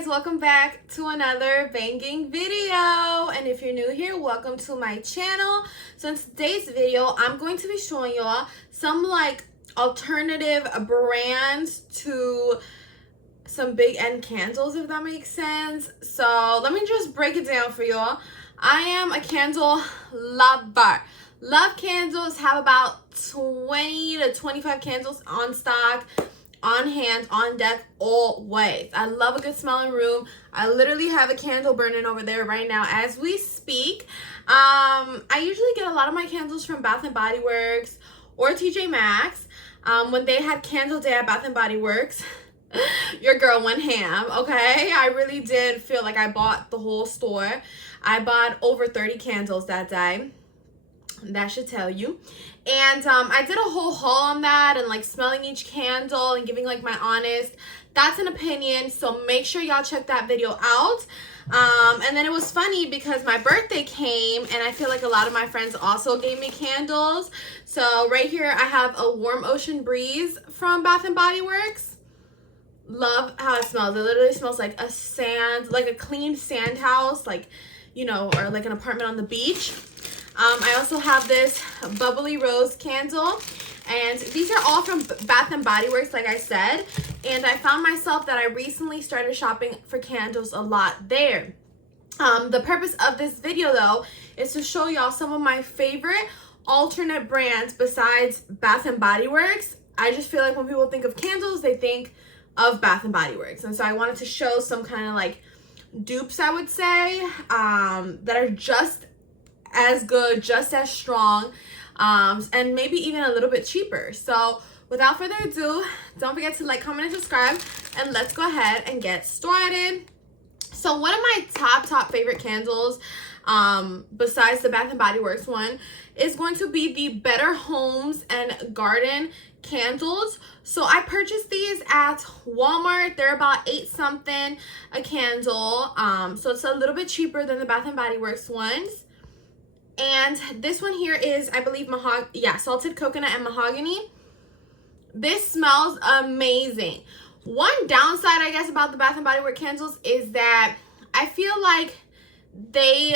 guys, welcome back to another banging video. And if you're new here, welcome to my channel. So in today's video, I'm going to be showing y'all some like alternative brands to some big end candles, if that makes sense. So let me just break it down for y'all. I am a candle lover. Love candles, have about 20 to 25 candles on stock, on hand, on deck, always. I love a good smelling room. I literally have a candle burning over there right now as we speak. I usually get a lot of my candles from Bath and Body Works or TJ Maxx. When they had candle day at Bath and Body Works, your girl went ham, okay? I really did feel like I bought the whole store. I bought over 30 candles that day. That should tell you. And I did a whole haul on that and like smelling each candle and giving like my honest, that's an opinion. So make sure y'all check that video out. And then it was funny because my birthday came and I feel like a lot of my friends also gave me candles. So right here I have a Warm Ocean Breeze from Bath and Body Works. Love how it smells. It literally smells like a sand, like a clean sand house, like, you know, or like an apartment on the beach. I also have this Bubbly Rose candle, and these are all from Bath and Body Works, like I said, and I found myself that I recently started shopping for candles a lot there. The purpose of this video, though, is to show y'all some of my favorite alternate brands besides Bath and Body Works. I just feel like when people think of candles, they think of Bath and Body Works, and so I wanted to show some kind of like dupes, I would say, that are just as good, just as strong, and maybe even a little bit cheaper. So without further ado, don't forget to like, comment, and subscribe, and let's go ahead and get started. So one of my top favorite candles, besides the Bath and Body Works one, is going to be the Better Homes and Garden candles. So I purchased these at Walmart. They're about $8 something a candle, so it's a little bit cheaper than the Bath and Body Works ones. And this one here is, I believe, salted coconut and mahogany. This smells amazing. One downside, I guess, about the Bath and Body Works candles is that I feel like they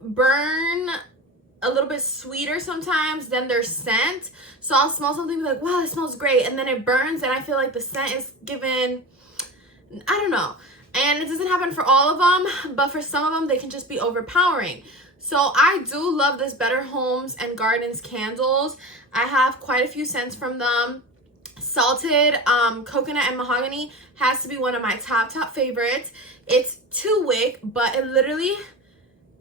burn a little bit sweeter sometimes than their scent. So I'll smell something and be like, wow, it smells great. And then it burns and I feel like the scent is given, I don't know. And it doesn't happen for all of them, but for some of them, they can just be overpowering. So I do love this Better Homes and Gardens candles. I have quite a few scents from them. Salted coconut and mahogany has to be one of my top favorites. It's 2-wick, but it literally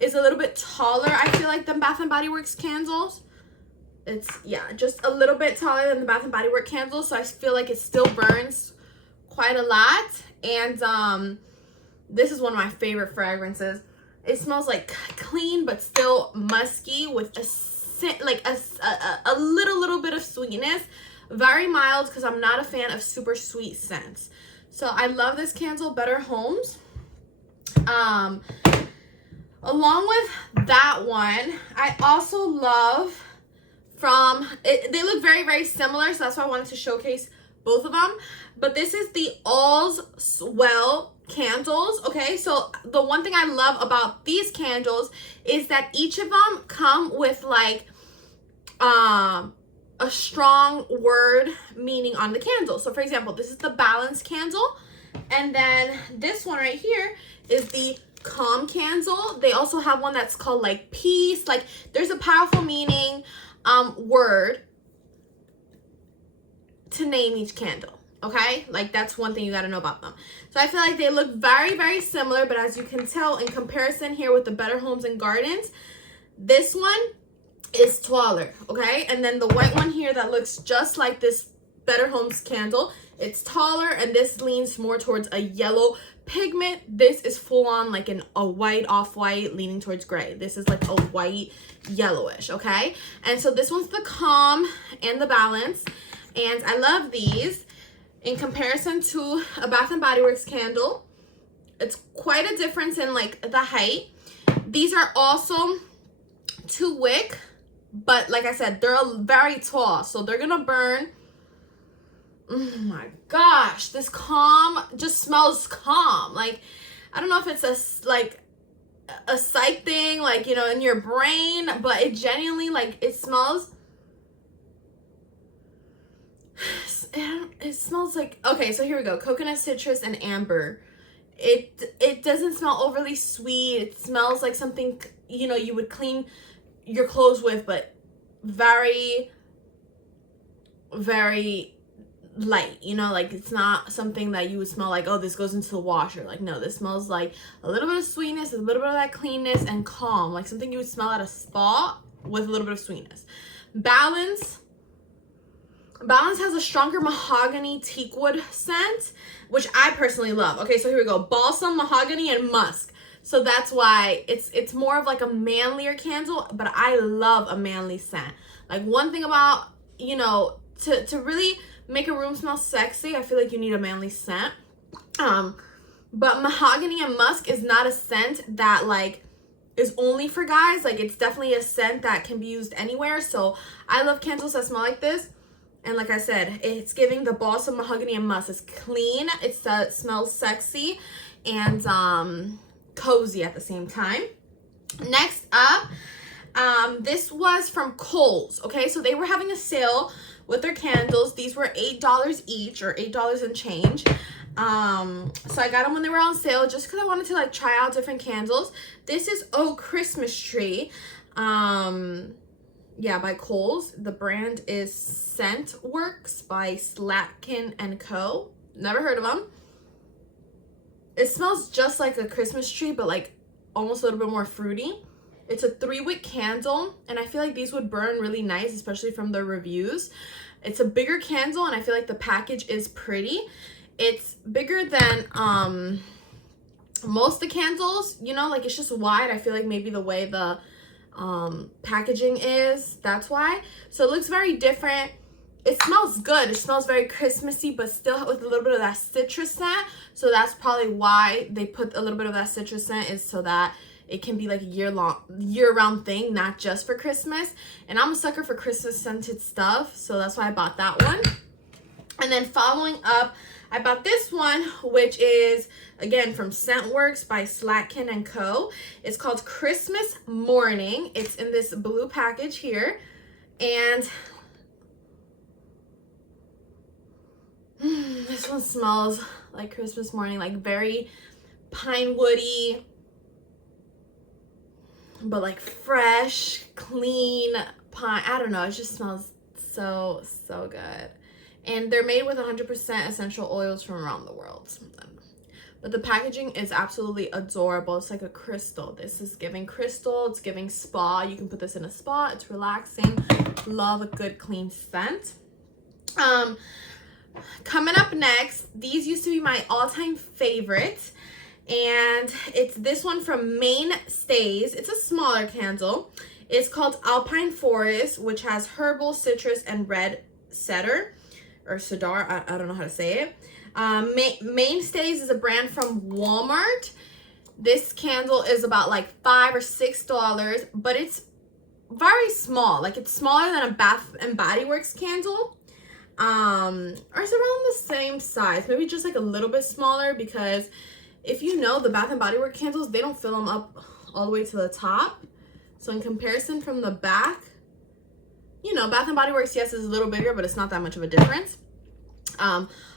is a little bit taller, I feel like, than Bath and Body Works candles. It's, yeah, just a little bit taller than the Bath and Body Works candles, so I feel like it still burns quite a lot. And this is one of my favorite fragrances. It smells like clean but still musky with a little bit of sweetness. Very mild because I'm not a fan of super sweet scents. So I love this candle, Better Homes. Along with that one, I also love they look very similar, so that's why I wanted to showcase both of them. But this is the All's Well candles. Okay, so the one thing I love about these candles is that each of them come with like a strong word meaning on the candle. So for example, this is the Balance candle, and then this one right here is the Calm candle. They also have one that's called like Peace. Like there's a powerful meaning word to name each candle. Okay, like that's one thing you got to know about them. So I feel like they look very similar, but as you can tell in comparison here with the Better Homes and Gardens, this one is taller. Okay, and then the white one here that looks just like this Better Homes candle, it's taller, and this leans more towards a yellow pigment. This is full on like a white, off-white, leaning towards gray. This is like a white yellowish. Okay, and so this one's the Calm and the Balance, and I love these. In comparison to a Bath and Body Works candle, it's quite a difference in like the height. These are also 2-wick, but like I said, they're very tall, so they're gonna burn Oh my gosh, this calm just smells calm. Like, I don't know if it's a psych thing, like, you know, in your brain, but it genuinely, like, it smells, it smells like, okay, so here we go. Coconut, citrus, and amber. It doesn't smell overly sweet. It smells like something, you know, you would clean your clothes with, but very, very light, you know, like it's not something that you would smell like, oh, this goes into the washer. Like, no, this smells like a little bit of sweetness, a little bit of that cleanness, and calm, like something you would smell at a spa with a little bit of sweetness. Balance has a stronger mahogany teakwood scent, which I personally love. Okay, so here we go. Balsam, mahogany, and musk. So that's why it's more of like a manlier candle, but I love a manly scent. Like, one thing about, you know, to really make a room smell sexy, I feel like you need a manly scent. But mahogany and musk is not a scent that like is only for guys. Like, it's definitely a scent that can be used anywhere. So I love candles that smell like this. And like I said, it's giving the balsam, mahogany, and musk. It's clean. It smells sexy and cozy at the same time. Next up, this was from Kohl's. Okay, so they were having a sale with their candles. These were $8 each, or $8 and change. So I got them when they were on sale just because I wanted to like try out different candles. This is Oh Christmas Tree. Yeah, by Kohl's. The brand is Scentworks by Slatkin & Co. Never heard of them. It smells just like a Christmas tree, but like almost a little bit more fruity. It's a 3-wick candle, and I feel like these would burn really nice, especially from the reviews. It's a bigger candle, and I feel like the package is pretty. It's bigger than most of the candles, you know, like it's just wide. I feel like maybe the way the packaging is, that's why. So it looks very different. It smells good. It smells very Christmassy, but still with a little bit of that citrus scent. So that's probably why they put a little bit of that citrus scent, is so that it can be like a year-round thing, not just for Christmas. And I'm a sucker for Christmas scented stuff, so that's why I bought that one. And then following up, I bought this one, which is, again, from Scentworks by Slatkin & Co. It's called Christmas Morning. It's in this blue package here. And this one smells like Christmas morning, like very pine woody, but like fresh, clean pine. I don't know. It just smells so, so good. And they're made with 100% essential oils from around the world. But the packaging is absolutely adorable. It's like a crystal. This is giving crystal. It's giving spa. You can put this in a spa. It's relaxing. Love a good clean scent. Coming up next, these used to be my all-time favorite. And it's this one from Mainstays. It's a smaller candle. It's called Alpine Forest, which has herbal, citrus, and red cedar. Or cedar, I don't know how to say it. Mainstays is a brand from Walmart. This candle is about like $5 or $6, but it's very small. Like, it's smaller than a Bath and Body Works candle. Or it's around the same size, maybe just like a little bit smaller, because if you know, the Bath and Body Works candles, they don't fill them up all the way to the top. So in comparison from the back, you know, Bath and Body Works, yes, is a little bigger, but it's not that much of a difference.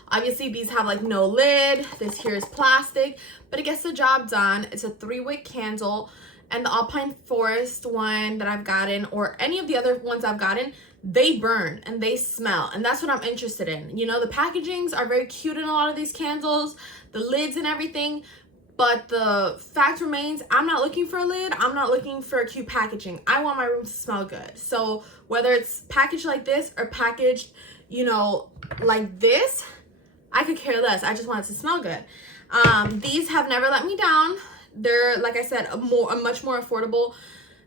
Obviously these have like no lid. This here is plastic, but it gets the job done. It's a 3-wick candle, and the Alpine Forest one that I've gotten, or any of the other ones I've gotten, they burn and they smell, and that's what I'm interested in. You know, the packagings are very cute in a lot of these candles, the lids and everything, but the fact remains, I'm not looking for a lid. I'm not looking for a cute packaging. I want my room to smell good. So whether it's packaged like this or packaged, you know, like this, I could care less. I just want it to smell good. These have never let me down. They're, like I said, a much more affordable,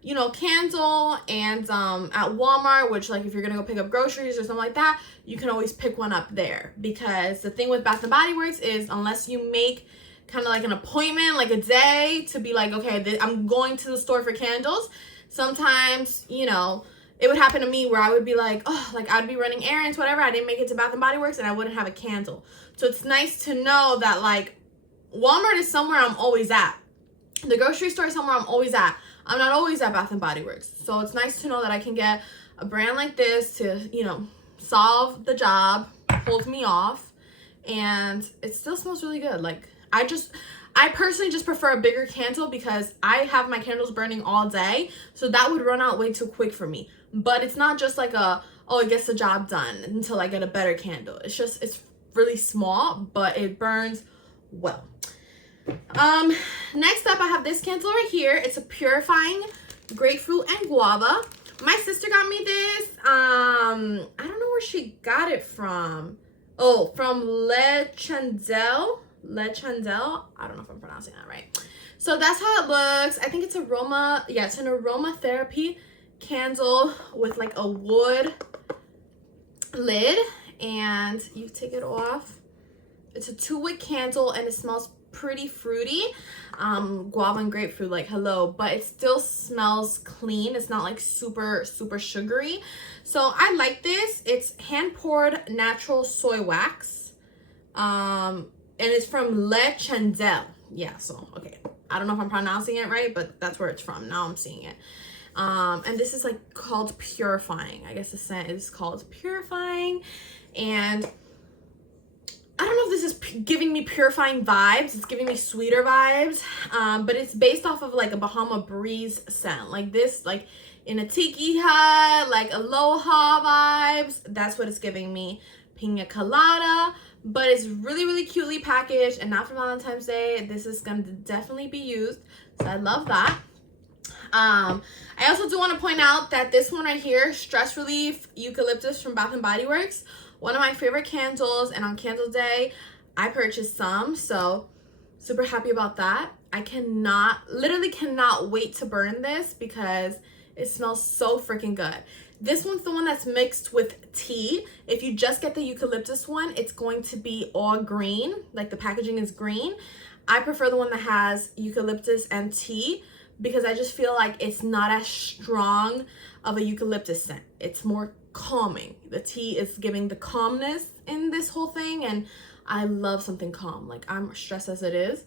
you know, candle. And at Walmart, which, like, if you're gonna go pick up groceries or something like that, you can always pick one up there. Because the thing with Bath and Body Works is, unless you make kind of like an appointment, like a day, to be like, okay, I'm going to the store for candles, sometimes, you know, it would happen to me where I would be like, oh, like I'd be running errands, whatever. I didn't make it to Bath and Body Works and I wouldn't have a candle. So it's nice to know that like Walmart is somewhere I'm always at. The grocery store is somewhere I'm always at. I'm not always at Bath and Body Works. So it's nice to know that I can get a brand like this to, you know, solve the job, hold me off, and it still smells really good. Like I personally just prefer a bigger candle because I have my candles burning all day, so that would run out way too quick for me. But it's not just like a, oh, it gets the job done until I get a better candle. It's just, it's really small, but it burns well. Next up, I have this candle right here. It's a purifying grapefruit and guava. My sister got me this. I don't know where she got it from. Oh, from Le Chandelle. I don't know if I'm pronouncing that right. So that's how it looks. I think it's aroma. Yeah, it's an aromatherapy candle with like a wood lid, and you take it off. It's a 2-wick candle and it smells pretty fruity. Guava and grapefruit, like hello, but it still smells clean. It's not like super sugary. So I like this. It's hand poured natural soy wax. And it's from Le Chandelle. Yeah, so, okay. I don't know if I'm pronouncing it right, but that's where it's from. Now I'm seeing it. And this is like called purifying. I guess the scent is called purifying. And I don't know if this is giving me purifying vibes. It's giving me sweeter vibes. But it's based off of like a Bahama Breeze scent. Like this, like in a tiki hut, like aloha vibes. That's what it's giving me. Pina colada. But it's really cutely packaged, and not for Valentine's Day. This is going to definitely be used, so I love that. I also do want to point out that this one right here, Stress Relief Eucalyptus from Bath and Body Works, one of my favorite candles, and on Candle Day I purchased some, so super happy about that. I literally cannot wait to burn this because it smells so freaking good. This one's the one that's mixed with tea. If you just get the eucalyptus one, it's going to be all green, like the packaging is green. I prefer the one that has eucalyptus and tea because I just feel like it's not as strong of a eucalyptus scent. It's more calming. The tea is giving the calmness in this whole thing, and I love something calm. Like, I'm stressed as it is.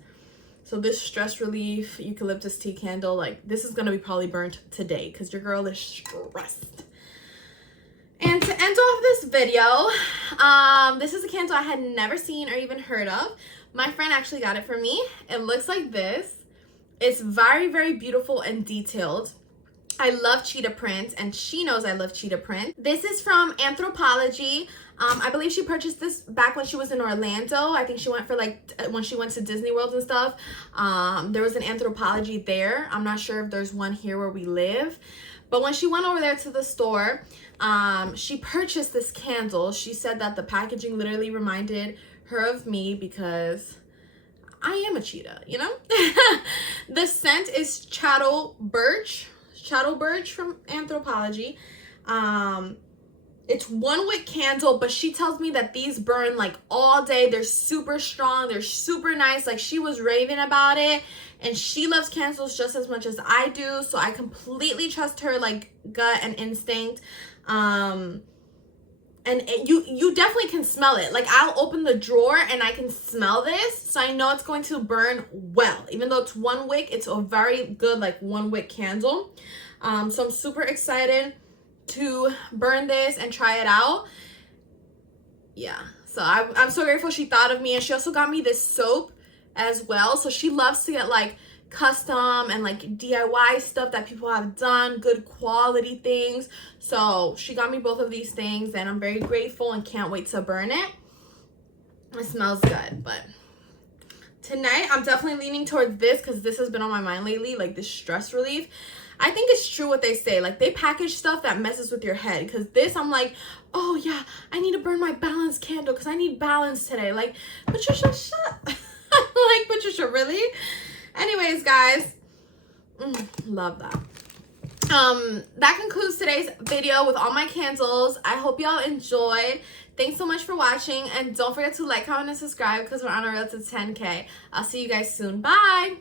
So this Stress Relief Eucalyptus Tea Candle, like, this is going to be probably burnt today because your girl is stressed. And to end off this video, this is a candle I had never seen or even heard of. My friend actually got it for me. It looks like this. It's very beautiful and detailed. I love cheetah print, and she knows I love cheetah print. This is from Anthropologie. I believe she purchased this back when she was in Orlando. I think she went for like, when she went to Disney World and stuff. There was an Anthropologie there. I'm not sure if there's one here where we live. But when she went over there to the store, she purchased this candle. She said that the packaging literally reminded her of me because I am a cheetah, you know? The scent is Chattel Birch from Anthropologie. It's 1-wick candle, but she tells me that these burn like all day. They're super strong. They're super nice. Like, she was raving about it, and she loves candles just as much as I do. So I completely trust her like gut and instinct. And you definitely can smell it. Like, I'll open the drawer and I can smell this, so I know it's going to burn well. Even though it's 1-wick, it's a very good like 1-wick candle. So I'm super excited to burn this and try it out. Yeah, so I'm so grateful she thought of me. And she also got me this soap as well. So she loves to get like custom and like DIY stuff that people have done, good quality things. So she got me both of these things, and I'm very grateful and can't wait to burn it. It smells good. But tonight I'm definitely leaning towards this because this has been on my mind lately, like this stress relief. I think it's true what they say. Like, they package stuff that messes with your head. Because this, I'm like, oh yeah, I need to burn my balance candle because I need balance today. Like, Patricia, shut up. Like, Patricia, really? Anyways, guys, love that. That concludes today's video with all my candles. I hope y'all enjoyed. Thanks so much for watching, and don't forget to like, comment, and subscribe because we're on our road to 10K. I'll see you guys soon. Bye.